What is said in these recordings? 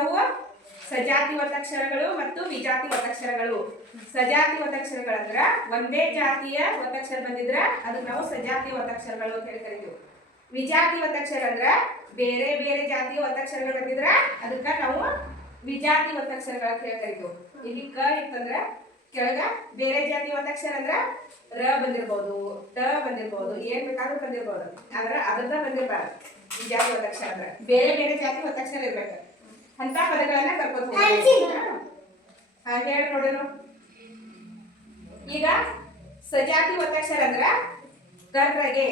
ಯಾವ್ಯಾವು ಸಜಾತಿ ಒತ್ತಕ್ಷರಗಳು ಮತ್ತು ವಿಜಾತಿ ಒತ್ತಕ್ಷರಗಳು. ಸಜಾತಿ ಒತ್ತಕ್ಷರಗಳಂದ್ರ ಒಂದೇ ಜಾತಿಯ ಒತ್ತಕ್ಷರ ಬಂದಿದ್ರ ಅದಕ್ಕೆ ನಾವು ಸಜಾತಿ ಒತ್ತಕ್ಷರಗಳು ಅಂತ ಹೇಳಿ ಕರಿತೀವಿ. ವಿಜಾತಿ ಒತ್ತಕ್ಷರ ಅಂದ್ರ ಬೇರೆ ಬೇರೆ ಜಾತಿಯ ಒತ್ತಕ್ಷರಗಳು ಬಂದಿದ್ರ ಅದಕ್ಕ ನಾವು ವಿಜಾತಿ ಒತ್ತಕ್ಷರಗಳು ಅಂತ ಹೇಳಿ ಕರಿತೀವಿ. ಇಲ್ಲಿ ಕ ಇತ್ತಂದ್ರ ಕೆಳಗ ಬೇರೆ ಜಾತಿ ಒತ್ತಕ್ಷರ ಅಂದ್ರ ರ ಬಂದಿರ್ಬೋದು, ಟ ಬಂದಿರ್ಬೋದು, ಏನ್ ಬೇಕಾದ್ರೂ ಬಂದಿರ್ಬೋದು. ಆದ್ರ ಅದ್ರದ ಬಂದಿರ್ಬಾರ್ದು. ವಿಜಾತಿ ಒತ್ತಕ್ಷರ ಅಂದ್ರ ಬೇರೆ ಬೇರೆ ಜಾತಿ ಒತ್ತಕ್ಷರ ಇರ್ಬೇಕು ಅಂತ ಪದಗಳನ್ನ ಕರ್ಕೋತ ಹೇಳಿ ನೋಡೋಣ. ಈಗ ಸಜಾತಿ ಒತ್ತಕ್ಷರ ಅಂದ್ರ ಕರ್ರಗೆ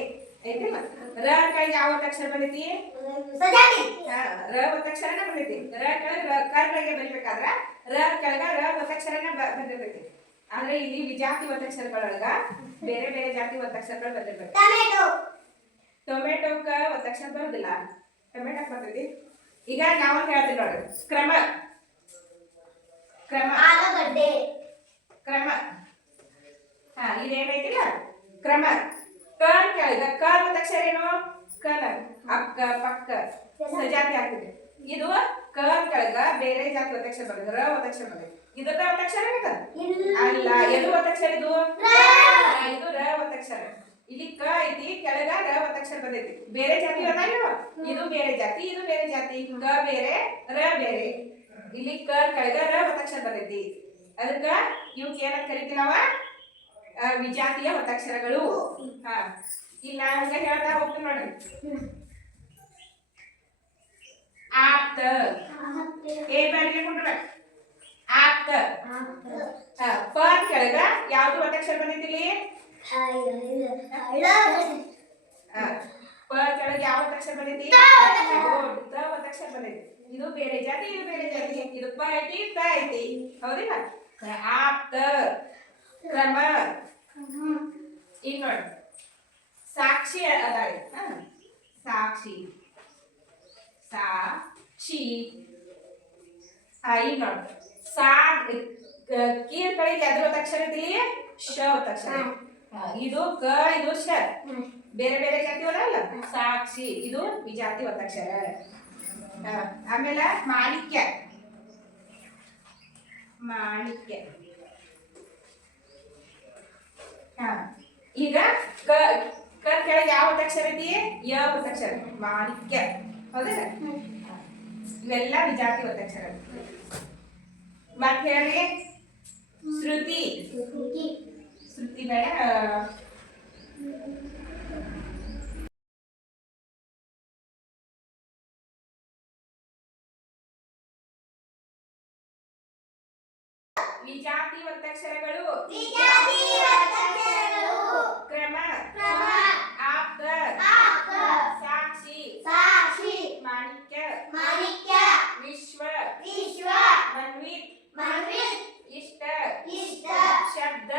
ಐತಿಲ್ಲ, ರ ಕೆಳಗೆ ಯಾವ ಒತ್ತಕ್ಷರ ಬಂದೈತಿ? ರ ಒತ್ತಕ್ಷರನ ಬಂದೈತಿ. ರ ಕೆಳಗೆ ಕರ್ರಗೆ ಬರಿಬೇಕಾದ್ರ ರ ಕೆಳಗ ರ ಒತ್ತಕ್ಷರನ ಬಂದಿರ್ತೈತಿ. ಆದ್ರೆ ಇಲ್ಲಿ ವಿಜಾತಿ ಒತ್ತಕ್ಷರಗಳೊಳಗ ಬೇರೆ ಬೇರೆ ಜಾತಿ ಒತ್ತಕ್ಷರಗಳು ಬಂದಿರ್ಬೇಕು. ಟೊಮೆಟೋಕ ಒತ್ತಕ್ಷರ ಬರುದಿಲ್ಲ, ಟೊಮೆಟೋಕ್ ಬರ್ತೈತಿ. ಈಗ ನಾವು ಹೇಳ್ತೀವಿ ನೋಡ್ರಿ, ಕ್ರಮ ಕ್ರಮ ಆಲೂಗಡ್ಡೆ ಕ್ರಮ. ಇದೇನೈತಿಲ್ಲ ಕ್ರಮ. ಕ ಕೆಳಗ ಕ ಒತ್ತಕ್ಷರ ಏನು? ಕನ ಅಕ್ಕ ಪಕ್ಕ ಸಜಾತಿ ಆಗ್ತದೆ. ಇದು ಕ ಕೆಳಗ ಬೇರೆ ಜಾತಿ ಒತ್ತಕ್ಷರ ಬರ್ತದೆ, ರ ಒತ್ತಕ್ಷರ ಬರ್ತದೆ. ಇದಕ್ಕ ಒತ್ತಕ್ಷರ ಅಲ್ಲ, ಎದು ಒತ್ತಕ್ಷರ ಇದು? ಇದು ರ ಒತ್ತಕ್ಷರ. ಇಲ್ಲಿ ಕ ಐತಿ, ಕೆಳಗ ರ ಒತ್ತಕ್ಷರ ಬಂದೈತಿ. ಬೇರೆ ಜಾತಿ ಅದ ಇಲ್ವಾ? ಇದು ಬೇರೆ ಜಾತಿ, ಇದು ಬೇರೆ ಜಾತಿ. ಕ ಬೇರೆ, ರ ಬೇರೆ. ಇಲ್ಲಿ ಕ ಕೆಳಗ ರ ಒತ್ತಕ್ಷರ ಬಂದೈತಿ. ಅದಕ್ಕ ಇವಕ್ಕೆ ಏನಂತ ಕರಿತೀವಿ ನಾವ? ವಿಜಾತಿಯ ಒತ್ತಕ್ಷರಗಳು. ಇಲ್ಲ ಹಂಗ ಹೇಳ್ತಾ ಹೋಗ್ತೀವಿ ನೋಡ್ರಿ. ಆಪ್ತ ಏ ಬರ್ಕೊಂಡ್ರ ಆಪ್ತ. ಪ ಕೆಳಗ ಯಾವ್ದು ಒತ್ತಕ್ಷರ ಬಂದೈತಿ ಇಲ್ಲಿ? ಪ ಕೆಳಗೆ ಯಾವ ಒತ್ತಕ್ಷರ ಬಂದೈತಿ? ತ ಒತ್ತಕ್ಷರ ಬಂದೈತಿ. ಇದು ಬೇರೆ ಜಾತಿ, ಇದು ಬೇರೆ ಜಾತಿ. ಇದು ಪ ಐತಿ, ತ ಐತಿ, ಹೌದಿಲ್ಲ? ಆಪ್ತ ಕ್ರಮ. ಈಗ ನೋಡಿ, ಸಾಕ್ಷಿ ಅದಾಳೆ. ಸಾಕ್ಷಿ ಸಾಕ್ಷಿ. ಈಗ ನೋಡಿ, ಸಾ ಕೀರ್ ಕಡೆಗೆ ಯಾವ್ದು ಒತ್ತಕ್ಷರ ಐತಿ? ಶ ಒತ್ತಕ್ಷರ. ಇದು ಕ, ಇದು ಶ. ಬೇರೆ ಬೇರೆ ಜಾತಿ ಅಲ್ಲ. ಸಾಕ್ಷಿ ಇದು ವಿಜಾತಿ ಒತ್ತಕ್ಷರ. ಆಮೇಲೆ ಮಾಣಿಕ್ಯ ಮಾಣಿಕ್ಯ. ಈಗ ಕ ಕೆಳಗೆ ಯಾವ ಒತ್ತಕ್ಷರ ಐತಿ? ಯ ಒತ್ತಕ್ಷರ. ಮಾಣಿಕ್ಯ, ಹೌದಲ್ಲ? ಇವೆಲ್ಲ ವಿಜಾತಿ ಒತ್ತಕ್ಷರ. ಮತ್ತೆ ಹೇಳಿ ಶ್ರುತಿ. ಶ್ರುತಿ ಬೇಡ, ವಿಜಾತಿ ಒತ್ತಕ್ಷರಗಳು. ಕ್ರಮ ಆಪ್ತ ಸಾಕ್ಷಿ ಮಾಣಿಕ್ಯ ವಿಶ್ವ ಮನ್ವಿತ್ ಇಷ್ಟ ಶಬ್ದ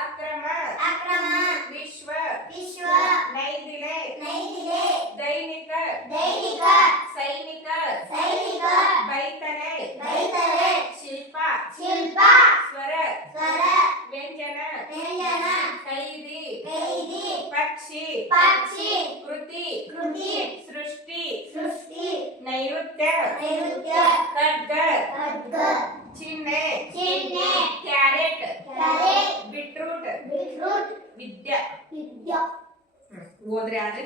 ಅಕ್ರಮ ವಿಶ್ವ ನೈದಿಲೆ ದೈನಿಕ ಸೈನಿಕ ಬೈತರೆ ಶಿಲ್ಪ ಸ್ವರ ವ್ಯಂಜನ ಕೈದಿ ಪಕ್ಷಿ ಕೃತಿ ಸೃಷ್ಟಿ ನೈಋತ್ಯ ಖಡ್ಗ ಚಿಹ್ನೆ ಕ್ಯಾರೆಟ್ ಬೀಟ್ರೂಟ್ ವಿದ್ಯಾ. ಓದ್ರೆ ಆದ್ರೆ